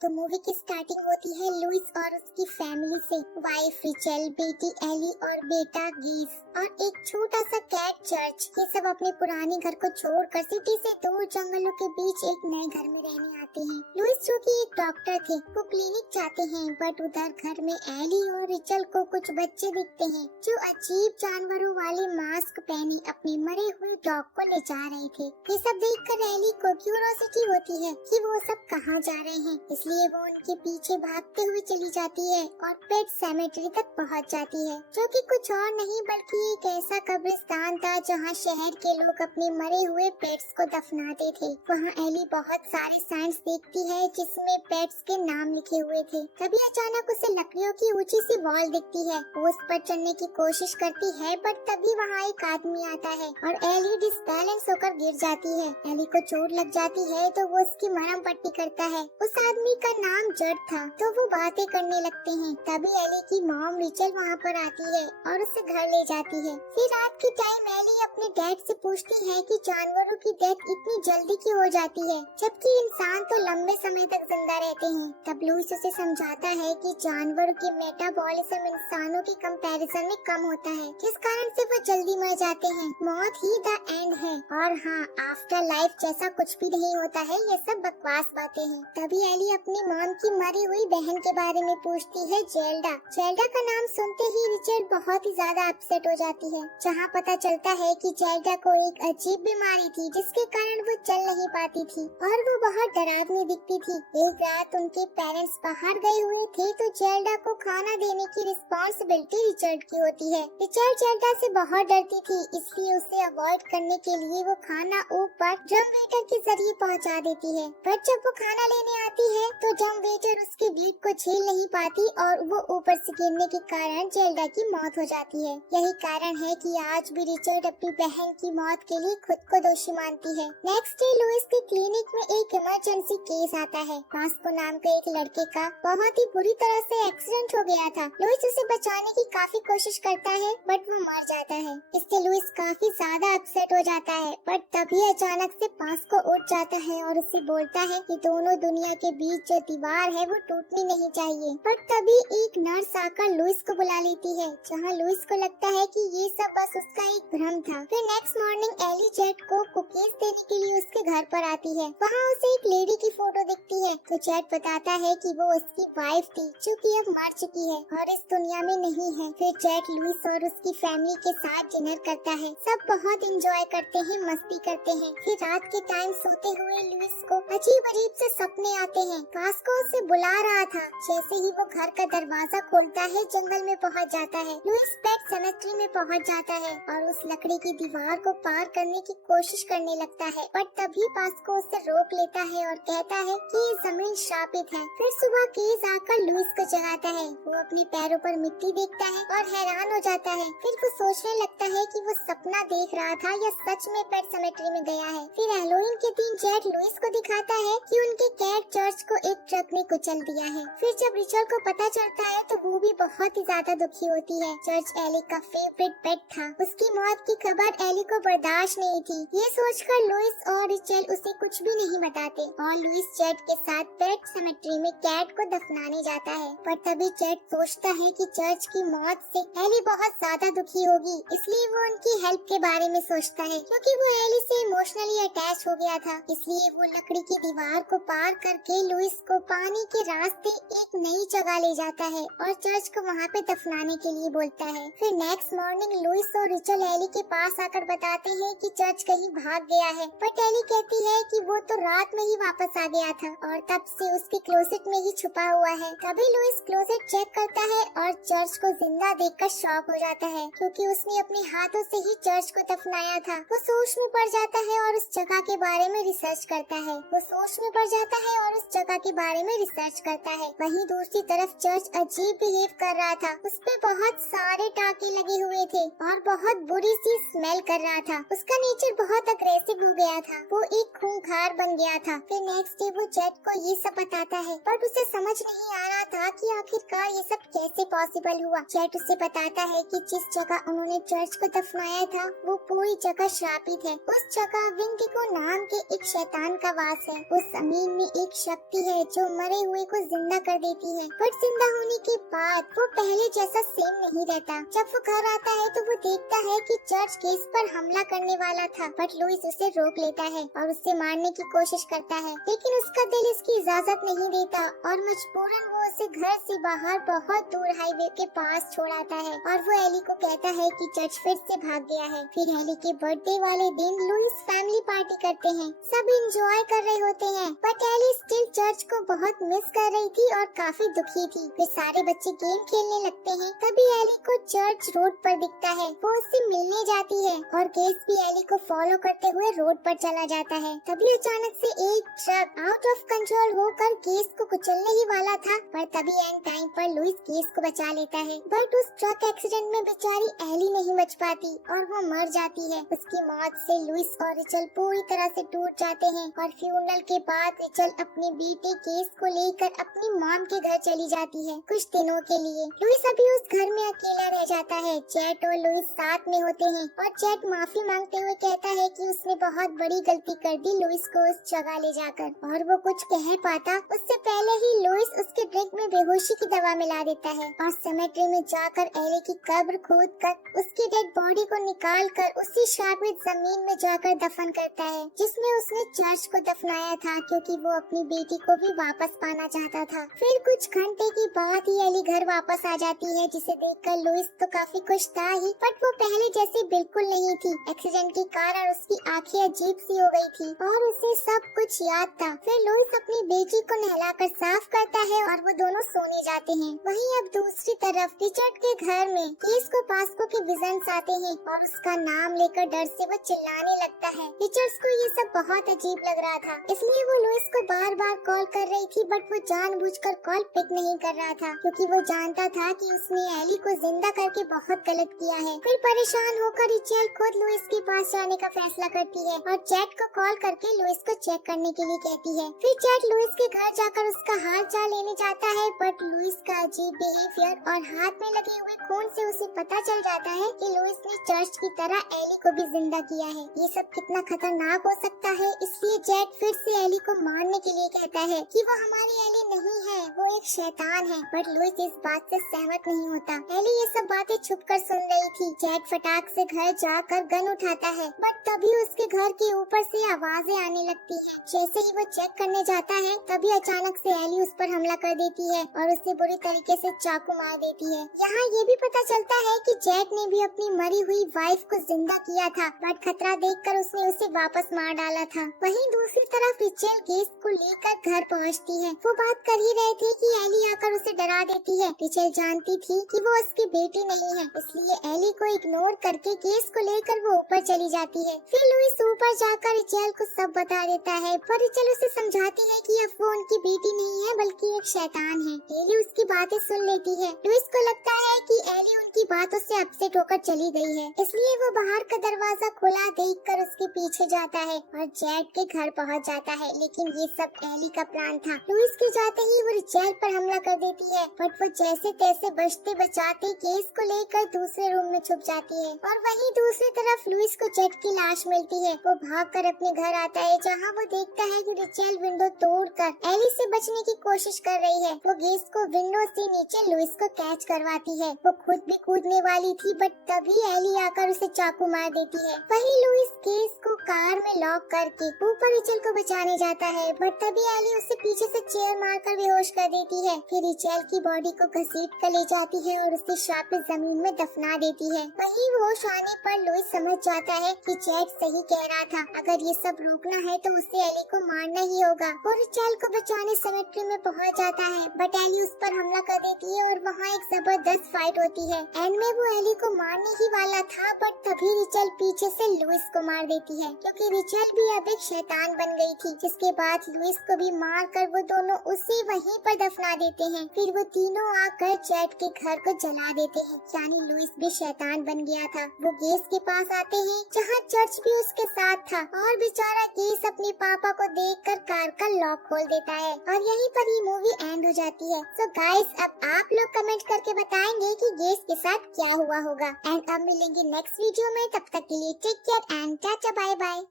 तो मूवी की स्टार्टिंग होती है लुइस और उसकी फैमिली से। वाइफ रिचल, बेटी एली और बेटा गीस और एक छोटा सा कैट चर्च। ये सब अपने पुराने घर को छोड़कर सिटी से दूर जंगलों के बीच एक नए घर में रहने आते हैं। लुइस जो कि एक डॉक्टर थे, वो क्लिनिक जाते हैं, बट उधर घर में एली और रिचल को कुछ बच्चे दिखते हैं जो अजीब जानवरों वाले मास्क पहने अपने मरे हुए डॉग को ले जा रहे थे। ये सब देखकर एली को क्यूरोसिटी होती है कि वो सब कहाँ जा रहे हैं, इसलिए वो उनके पीछे भागते हुए चली जाती है और पेट सेमेट्री तक पहुंच जाती है, जो कि कुछ और नहीं बल्कि एक ऐसा कब्रिस्तान था जहां शहर के लोग अपने मरे हुए पेट्स को दफनाते थे। वहां एली बहुत सारे साइंस देखती है जिसमें पेट्स के नाम लिखे हुए थे। तभी अचानक उसे लकड़ियों की ऊंची सी वॉल दिखती है। वो उस पर चढ़ने की कोशिश करती है, बट तभी वहाँ एक आदमी आता है और एली डिसबैलेंस होकर गिर जाती है। एली को चोट लग जाती है तो वो उसकी मरहम पट्टी करता है। उस आदमी का नाम जड था, तो वो बातें करने लगते हैं। तभी एली की मॉम रिचल वहाँ पर आती है और उसे घर ले जाती है। फिर रात के टाइम एली अपने डैड से पूछती है कि जानवरों की डेथ इतनी जल्दी क्यों हो जाती है, जबकि इंसान तो लंबे समय तक जिंदा रहते हैं। तब लुइस उसे समझाता है कि जानवरों की मेटाबॉलिज्म इंसानों के कंपैरिजन में कम होता है, जिस कारण से वो जल्दी मर जाते हैं। मौत ही द एंड है, और हाँ, आफ्टर लाइफ जैसा कुछ भी नहीं होता है। ये सब बकवास बातें हैं। तभी एली अपनी मॉम की मरी हुई बहन के बारे में पूछती है, जेल्डा। जेल्डा का नाम सुनते ही रिचर्ड बहुत ही ज्यादा अपसेट हो जाती है, जहाँ पता चलता है कि जेल्डा को एक अजीब बीमारी थी जिसके कारण वो चल नहीं पाती थी और वो बहुत डरावनी दिखती थी। एक रात उनके पेरेंट्स बाहर गए हुए थे तो जेल्डा को खाना देने की रिस्पॉन्सिबिलिटी रिचर्ड की होती है। रिचर्ड जेल्डा से बहुत डरती थी, इसलिए उसे अवॉइड करने के लिए वो खाना ऊपर ड्रम वेटर के जरिए पहुँचा देती है। पर जब वो खाना लेने आती है तो ड्रम वेटर उसके बीट को झेल नहीं पाती और वो ऊपर से गिरने के कारण जेल्डा की मौत हो जाती है। यही कारण है कि आज भी रिचर्ड अपनी बहन की मौत के लिए खुद को दोषी मानती है। नेक्स्ट डे लुइस के क्लिनिक में एक इमरजेंसी केस आता है। कास्को नाम के एक लड़के का बहुत ही बुरी तरह से एक्सीडेंट हो गया था। लुइस उसे बचाने की काफी कोशिश करता है, बट वो मर जाता है। इससे लुइस काफी ज्यादा अपसेट हो जाता है, बट तभी अचानक से कास्को उठ जाता है और उसे बोलता है कि दोनों दुनिया के बीच जो दीवार है वो टूटनी नहीं चाहिए। पर तभी एक नर्स आकर लुइस को बुला लेती है, जहाँ लुइस को लगता है कि ये सब बस उसका एक भ्रम था। फिर नेक्स्ट मॉर्निंग एली जेट को कुकीज देने के लिए उसके घर पर आती है। वहाँ उसे एक लेडी की फोटो दिखती है, तो जेट बताता है कि वो उसकी वाइफ थी जो कि अब मर चुकी है और इस दुनिया में नहीं है। फिर जेट लुइस और उसकी फैमिली के साथ डिनर करता है। सब बहुत एंजॉय करते हैं, मस्ती करते हैं। फिर रात के टाइम सोते हुए लुइस को अजीब अजीब से सपने आते हैं। कास्को उसे बुला रहा था। जैसे ही वो घर का दरवाजा खोलता है, जंगल में पहुंच जाता है। लुइस पेट सेमेट्री में पहुंच जाता है और उस लकड़ी की दीवार को पार करने की कोशिश करने लगता है, पर तभी कास्को उसे रोक लेता है और कहता है कि ये जमीन शापित है। फिर सुबह केज आकर लुइस को जगाता है। वो अपने पैरों पर मिट्टी देखता है और हैरान हो जाता है। फिर वो सोचने लगता है कि वो सपना देख रहा था या सच में पेट सेमेट्री में गया है। फिर हेलोवीन के दिन जेट लुइस को दिखाता है कि उनके कैट चर्च को एक ट्रक ने कुचल दिया है। फिर जब रिचल को पता चलता है तो वो भी बहुत ही ज्यादा दुखी होती है। चर्च एली का फेवरेट पेट था। उसकी मौत की खबर एली को बर्दाश्त नहीं थी। ये सोचकर लुइस और रिचल उसे कुछ भी नहीं बताते और लुइस जेट के साथ पेट सेमेट्री में कैट को दफनाने जाता है। पर तभी जेट सोचता है कि चर्च की मौत से एली बहुत ज्यादा दुखी होगी, इसलिए वो उनकी हेल्प के बारे में सोचता है। क्योंकि वो एली से इमोशनली अटैच हो गया था, इसलिए वो लकड़ी की दीवार को पार करके लुइस को पानी के रास्ते एक नई जगह ले जाता है और चर्च को वहाँ पे दफनाने के लिए बोलता है। फिर नेक्स्ट मॉर्निंग लुइस और रिचल एली के पास आकर बताते हैं कि चर्च कहीं भाग गया है, बट एली कहती है कि वो तो रात में ही वापस आ गया था और तब से उसके क्लोसेट में ही छुपा हुआ है। तभी लुइस क्लोसेट चेक करता है और चर्च को जिंदा देखकर शॉक हो जाता है, क्योंकि उसने अपने हाथों से ही चर्च को दफनाया था। वो सोच में पड़ जाता है और उस जगह के बारे में रिसर्च करता है। वो सोच में पड़ जाता है और उस जगह के बारे में रिसर्च करता है। वहीं दूसरी तरफ चर्च अजीब बिहेव कर रहा था। उस पे बहुत सारे टाके लगे हुए थे और बहुत बुरी सी स्मेल कर रहा था। उसका नेचर बहुत अग्रेसिव हो गया था। वो एक खूंखार बन गया था। फिर नेक्स्ट डे वो जेट को ये सब बताता है, पर उसे समझ नहीं आ रहा था कि आखिरकार ये सब कैसे पॉसिबल हुआ। जेट उसे बताता है कि जिस जगह उन्होंने चर्च को दफनाया था वो पूरी जगह श्रापित है। उस जगह विंडिगो नाम के एक शैतान का वास है। उस जमीन में एक शक्ति है जो मरे हुए को जिंदा कर देती है, बट जिंदा होने के बाद वो पहले जैसा सेम नहीं रहता। जब वो घर आता है तो वो देखता है कि चर्च केस पर हमला करने वाला था, बट लुइस उसे रोक लेता है और उससे मारने की कोशिश करता है, लेकिन उसका दिल इसकी इजाजत नहीं देता और मजबूरन वो उसे घर से बाहर बहुत दूर हाईवे के पास छोड़ आता है और वो एली को कहता है कि चर्च फिर से भाग गया है। फिर एली के बर्थडे वाले दिन लुइस फैमिली पार्टी करते हैं। सब एंजॉय कर रहे होते हैं, बट एली स्टिल चर्च को बहुत मिस कर रही थी और काफी दुखी थी। फिर सारे बच्चे गेम खेलने लगते हैं। तभी एली को चर्च रोड पर दिखता है। वो उससे मिलने जाती है और केस भी एली को फॉलो करते हुए रोड पर चला जाता है। तभी अचानक से एक ट्रक आउट ऑफ कंट्रोल होकर केस को कुचलने ही वाला था, पर तभी एंड टाइम पर लुइस केस को बचा लेता है। बट उस ट्रक एक्सीडेंट में बेचारी एली नहीं बच पाती और वो मर जाती है। उसकी मौत से लुइस और रिचल पूरी तरह से टूट जाते हैं और फ्यूनरल के बाद रिचल अपने बेटे केस को लेकर अपनी मॉम के घर चली जाती है कुछ दिनों के लिए। लुइस अभी उस घर में अकेला रह जाता है। जेट और लुइस साथ में होते हैं और जेट माफी मांगते हुए कहता है कि उसने बहुत बड़ी गलती कर दी लुइस को उस जगह ले जाकर, और वो कुछ कह पाता उससे पहले ही लुइस उसके ड्रिंक में बेहोशी की दवा मिला देता है और सेमेट्री में जाकर एली की कब्र खोद कर उसकी डेड बॉडी को निकाल कर उसी शापित जमीन में जाकर दफन करता है जिसमें उसने चर्च को दफनाया था, क्योंकि वो अपनी बेटी को भी वापस पाना चाहता था। फिर कुछ घंटे की बाद ही एली घर वापस आ जाती है, जिसे देखकर लुइस तो काफी खुश था ही, बट वो पहले जैसी बिल्कुल नहीं थी। एक्सीडेंट के कारण उसकी आंखें अजीब सी हो गई थी और उसे सब कुछ याद था। फिर लुइस अपनी बेटी को नहलाकर साफ करता है और वो दोनों सोने जाते हैं। वहीं अब दूसरी तरफ रिचर्ड के घर में केस को पास्को के विजन्स आते हैं और उसका नाम लेकर डर से वो चिल्लाने लगता है। रिचर्ड को ये सब बहुत अजीब लग रहा था, इसलिए वो लुइस को बार बार कॉल कर रही थी, बट वो जानबूझकर कॉल पिक नहीं कर रहा था क्योंकि वो जानता था कि उसने एली को जिंदा करके बहुत गलत किया है। फिर परेशान होकर रिचल खुद लुइस के पास जाने का फैसला करती है और जेट को कॉल करके लुइस को चेक करने के लिए कहती है। फिर जेट लुइस के घर जाकर उसका हाल चाल लेने जाता है, बट लुइस का अजीब बिहेवियर और हाथ में लगे हुए खून से उसे पता चल जाता है कि लुइस ने चर्च की तरह एली को भी जिंदा किया है। ये सब कितना खतरनाक हो सकता है, इसलिए जेट फिर से एली को मारने के लिए कहता है कि वो हमारी एली नहीं है, वो एक शैतान है। बट लुइस इस बात से सहमत नहीं होता। एली ये सब बातें छुप कर सुन रही थी। जेट फटाक से घर जाकर गन उठाता है, बट तभी उसके घर के ऊपर से आवाजें आने लगती है। जैसे ही वो चेक करने जाता है तभी अचानक से एली उस पर हमला कर देती है और उसे बुरी तरीके से चाकू मार देती है। यहाँ ये भी पता चलता है कि जेट ने भी अपनी मरी हुई वाइफ को जिंदा किया था, बट खतरा देखकर उसने उसे वापस मार डाला था। वहीं दूसरी तरफ रिचल केस को लेकर घर पहुँचती है। वो बात कर ही रहे थे कि एली आकर उसे डरा देती है। रिचल जानती थी कि वो उसकी बेटी नहीं है, इसलिए एली को इग्नोर करके केस को लेकर वो ऊपर चली जाती है। फिर लुइस ऊपर जाकर रिचल को सब बता देता है, पर रिचल उसे समझाती है कि अब वो उनकी बेटी नहीं है बल्कि एक शैतान है। एली उसकी बातें सुन लेती है। लुइस को लगता है कि एली उनकी बातों से अपसेट होकर चली गई है, इसलिए वो बाहर का दरवाजा खुला देखकर उसके पीछे जाता है और जेट के घर पहुंच जाता है। लेकिन ये सब एली का प्लान था। लुइस के जाते ही वो रिचल पर हमला कर देती है, बट वो जैसे तैसे बचते बचाते केस को लेकर दूसरे रूम में छुप जाती है। और वहीं दूसरी तरफ लुइस को जेट की लाश मिलती है। वो भागकर अपने घर आता है, जहाँ वो देखता है कि रिचल विंडो तोड़कर एली से बचने की कोशिश कर रही है। वो केस को विंडो से नीचे लुइस को कैच करवाती है। वो खुद भी कूदने वाली थी, बट तभी एली आकर उसे चाकू मार देती है। वहीं लुइस केस को कार में लॉक करके ऊपर रिचल को बचाने जाता है, बट तभी एली उसे पीछे से चेयर मारकर बेहोश कर देती है। फिर रिचल की बॉडी को घसीट कर ले जाती है और उसे शापित जमीन में दफना देती है। वहीं होश आने पर लुइस समझ जाता है कि जेट सही कह रहा था, अगर ये सब रोकना है तो उसे एली को मारना ही होगा। वो रिचल को बचाने सेमेट्री में पहुंच जाता है, बट एली उस पर हमला कर देती है और वहाँ एक जबरदस्त फाइट होती है। एंड में वो एली को मारने ही वाला था, बट तभी रिचल पीछे से लुइस को मार देती है, क्योंकि रिचल भी अब एक शैतान बन गई थी, जिसके बाद लुइस को भी मारकर वो दोनों उसे वहीं पर दफना देते हैं। फिर वो तीनों आकर चैट के घर को जला देते हैं। यानी लुइस भी शैतान बन गया था। वो गेस के पास आते हैं जहाँ चर्च भी उसके साथ था और बेचारा गेस अपने पापा को देखकर कार का लॉक खोल देता है और यहीं पर ही मूवी एंड हो जाती है। सो गाइस, अब आप लोग कमेंट करके बताएंगे कि गेस के साथ क्या हुआ होगा। एंड अब मिलेंगे नेक्स्ट वीडियो में, तब तक के लिए take care and tata bye bye.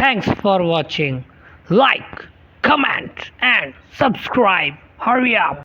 Thanks for watching. Like, comment and subscribe. Hurry up.